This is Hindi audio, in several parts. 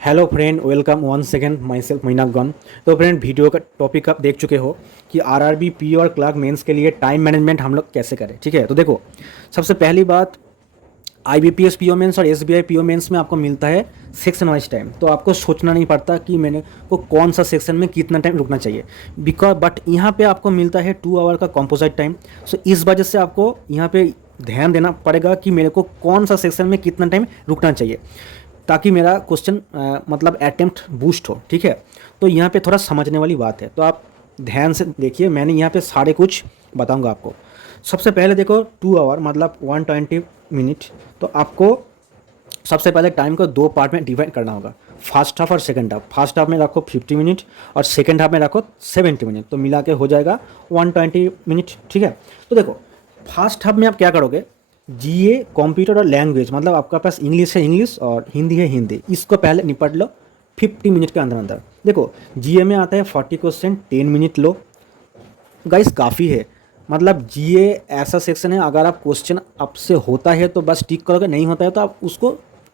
Hello friend, welcome one second myself Meenagan. तो फ्रेंड, वीडियो का टॉपिक आप देख चुके हो कि आरआरबी पी और क्लर्क मेंस के लिए टाइम मैनेजमेंट हम लोग कैसे करें। ठीक है, तो देखो, सबसे पहली बात, आईबीपीएस पीओ मेंस और एसबीआई पीओ मेंस में आपको मिलता है सेक्शन वाइज टाइम। तो आपको सोचना नहीं पड़ता कि मैंने को कौन सा सेक्शन में कितना टाइम रुकना चाहिए, बिकॉज बट यहाँ पे आपको मिलता है 2 आवर का कॉम्पोजिट टाइम। सो इस वजह से आपको यहाँ पे ध्यान देना पड़ेगा कि मेरे को कौन सा सेक्शन में कितना टाइम रुकना चाहिए, ताकि मेरा क्वेश्चन मतलब अटेम्प्ट बूस्ट हो। ठीक है, तो यहाँ पे थोड़ा समझने वाली बात है, तो आप ध्यान से देखिए। मैंने यहाँ पे सारे कुछ बताऊँगा आपको। सबसे पहले देखो, 2 आवर मतलब 120 मिनट। तो आपको सबसे पहले टाइम को 2 पार्ट में डिवाइड करना होगा, फर्स्ट हाफ और सेकंड हाफ। फर्स्ट हाफ में रखो 50 मिनट और सेकंड हाफ में रखो 70 मिनट, तो मिला के हो जाएगा 120 मिनट। ठीक है, तो देखो, फर्स्ट हाफ में आप क्या करोगे, जीए, कंप्यूटर और लैंग्वेज, मतलब आपका पास इंग्लिश है इंग्लिश और हिंदी है हिंदी, इसको पहले निपट लो 50 मिनट के अंदर अंदर। देखो, जीए में आता है 40 क्वेश्चन, 10 मिनट लो। गाइस काफ़ी है, मतलब जीए ऐसा सेक्शन है, अगर आप क्वेश्चन आपसे होता है तो बस टिक करोगे, नहीं होता है तो आप उसको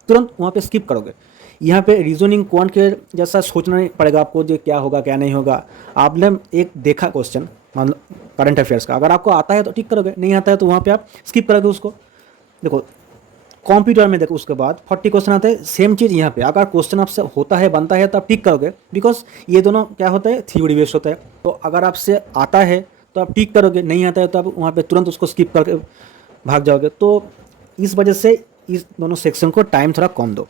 तुरंत वहाँ पे स्किप करोगे। यहाँ पे रीजनिंग क्वांट के जैसा सोचना नहीं पड़ेगा आपको, जो क्या होगा क्या नहीं होगा। आपने एक देखा क्वेश्चन, मतलब करंट अफेयर्स का, अगर आपको आता है तो टिक करोगे, नहीं आता है तो वहाँ पे आप स्किप करोगे उसको। देखो, कंप्यूटर में देखो, उसके बाद 40 क्वेश्चन आते हैं, सेम चीज़ यहाँ पे, अगर क्वेश्चन आपसे होता है बनता है तो आप टिक करोगे, बिकॉज ये दोनों क्या होता है, थ्योरी बेस्ड होता है। तो अगर आपसे आता है तो आप टिक करोगे, नहीं आता है तो आप वहाँ पे तुरंत उसको स्किप करके भाग जाओगे। तो इस वजह से इस दोनों सेक्शन को टाइम थोड़ा कम दो।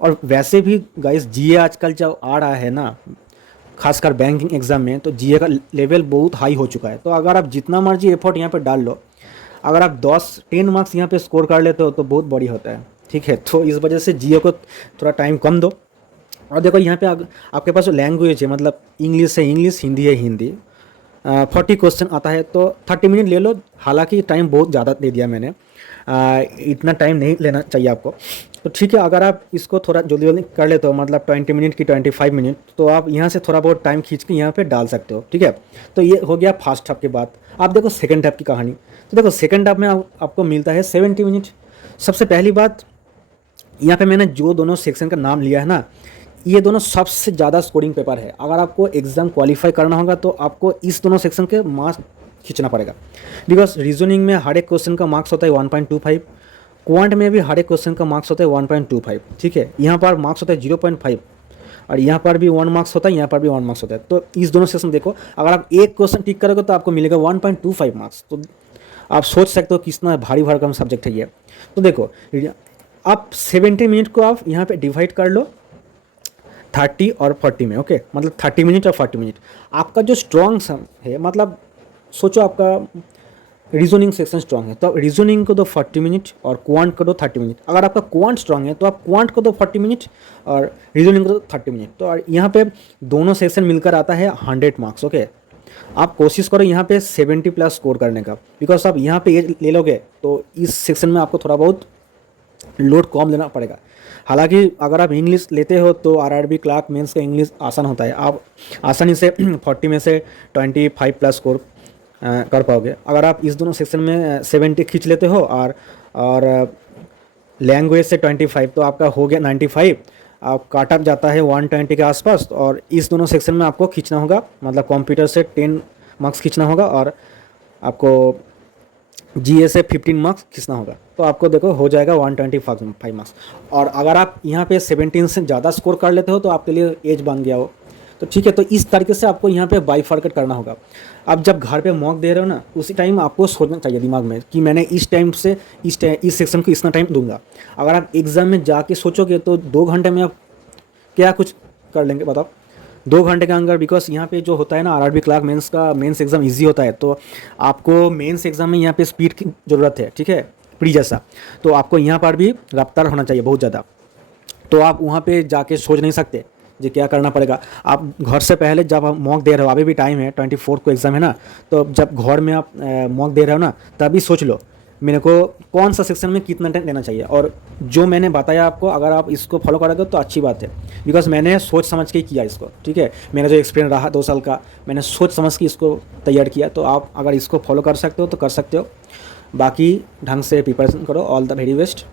और वैसे भी गाइस, जीए आजकल जो आ रहा है ना, खासकर बैंकिंग एग्जाम में, तो जीए का लेवल बहुत हाई हो चुका है। तो अगर आप जितना मर्जी एफर्ट यहाँ पे डाल लो, अगर आप 10-10 मार्क्स यहाँ पे स्कोर कर लेते हो तो बहुत बड़ी होता है। ठीक है, तो इस वजह से जीए को थोड़ा टाइम कम दो। और देखो, यहाँ पे आपके पास जो लैंग्वेज है, मतलब इंग्लिश है इंग्लिश, हिंदी है हिंदी, 40 क्वेश्चन आता है तो 30 मिनट ले लो। हालांकि टाइम बहुत ज़्यादा दे दिया मैंने, इतना टाइम नहीं लेना चाहिए आपको। तो ठीक है, अगर आप इसको थोड़ा जल्दी जल्दी कर लेते हो, मतलब 20 मिनट की 25 मिनट, तो आप यहाँ से थोड़ा बहुत टाइम खींच के यहाँ पे डाल सकते हो। ठीक है, तो ये हो गया फर्स्ट हाफ के बाद। आप देखो सेकंड हाफ की कहानी। तो देखो, सेकंड हाफ में आपको मिलता है 70 मिनट। सबसे पहली बात, यहाँ पे मैंने जो दोनों सेक्शन का नाम लिया है ना, ये दोनों सबसे ज़्यादा स्कोरिंग पेपर है। अगर आपको एग्ज़ाम क्वालिफाई करना होगा तो आपको इस दोनों सेक्शन के मार्क्स खींचना पड़ेगा, बिकॉज रीजनिंग में हर एक क्वेश्चन का मार्क्स होता है 1.25, क्वांट में भी हर एक क्वेश्चन का मार्क्स होता है 1.25। ठीक है, यहाँ पर मार्क्स होता है 0.5, और यहाँ पर भी 1 मार्क्स होता है, यहाँ पर भी 1 मार्क्स होता है। तो इस दोनों सेक्शन देखो, अगर आप एक क्वेश्चन टिक करोगे तो आपको मिलेगा 1.25 मार्क्स। तो आप सोच सकते हो कितना भारी भरकम सब्जेक्ट है ये। तो देखो, आप 70 मिनट को आप यहाँ पे डिवाइड कर लो 30 और 40 में। ओके, मतलब 30 मिनट और 40 मिनट। आपका जो स्ट्रॉन्ग है, मतलब सोचो आपका रीजनिंग सेक्शन स्ट्रॉन्ग है, तो आप रीजनिंग को दो 40 मिनट और क्वांट को दो 30 मिनट। अगर आपका क्वांट स्ट्रॉन्ग है तो आप क्वांट को दो 40 मिनट और रीजनिंग को दो 30 मिनट। तो यहाँ पे दोनों सेक्शन मिलकर आता है 100 मार्क्स। ओके, आप कोशिश करो यहाँ पे 70 प्लस स्कोर करने का, बिकॉज आप यहाँ पे ये ले लोगे तो इस सेक्शन में आपको थोड़ा बहुत लोड कम लेना पड़ेगा। हालांकि अगर आप इंग्लिश लेते हो तो आरआरबी क्लर्क मेंस का इंग्लिश आसान होता है, आप आसानी से 40 में से 25 प्लस स्कोर कर पाओगे। अगर आप इस दोनों सेक्शन में 70 खींच लेते हो और लैंग्वेज से 25, तो आपका हो गया 95। आप काट अप जाता है 120 के आसपास। और इस दोनों सेक्शन में आपको खींचना होगा, मतलब कंप्यूटर से 10 मार्क्स खींचना होगा और आपको जीए से 15 मार्क्स खींचना होगा। तो आपको देखो हो जाएगा 125 मार्क्स। और अगर आप यहाँ पे 17 से ज़्यादा स्कोर कर लेते हो तो आपके लिए एज बन गया हो। तो ठीक है, तो इस तरीके से आपको यहाँ पे बाइफर्केट करना होगा। अब जब घर पे मॉक दे रहे हो ना, उसी टाइम आपको सोचना चाहिए दिमाग में कि मैंने इस टाइम से इस सेक्शन को इतना टाइम दूंगा। अगर आप एग्ज़ाम में जाके सोचोगे तो 2 घंटे में आप क्या कुछ कर लेंगे बताओ, 2 घंटे के अंदर। बिकॉज यहाँ पे जो होता है ना, आरआरबी क्लर्क मेंस का मेंस एग्ज़ाम इजी होता है, तो आपको मेंस एग्ज़ाम में यहाँ पे स्पीड की ज़रूरत है। ठीक है, प्री जैसा, तो आपको यहाँ पर भी रफ्तार होना चाहिए बहुत ज़्यादा। तो आप वहाँ पे जाके सोच नहीं सकते जी क्या करना पड़ेगा। आप घर से पहले जब आप मॉक दे रहे हो, अभी भी टाइम है, 24 को एग्ज़ाम है ना, तो जब घर में आप मॉक दे रहे हो ना, तभी सोच लो मेरे को कौन सा सेक्शन में कितना टाइम देना चाहिए। और जो मैंने बताया आपको, अगर आप इसको फॉलो करोगे तो अच्छी बात है, बिकॉज मैंने सोच समझ के ही किया इसको। ठीक है, मेरा जो एक्सपीरियंस रहा 2 साल का, मैंने सोच समझ के इसको तैयार किया। तो आप अगर इसको फॉलो कर सकते हो तो कर सकते हो, बाकी ढंग से प्रिपरेशन करो। All the very best.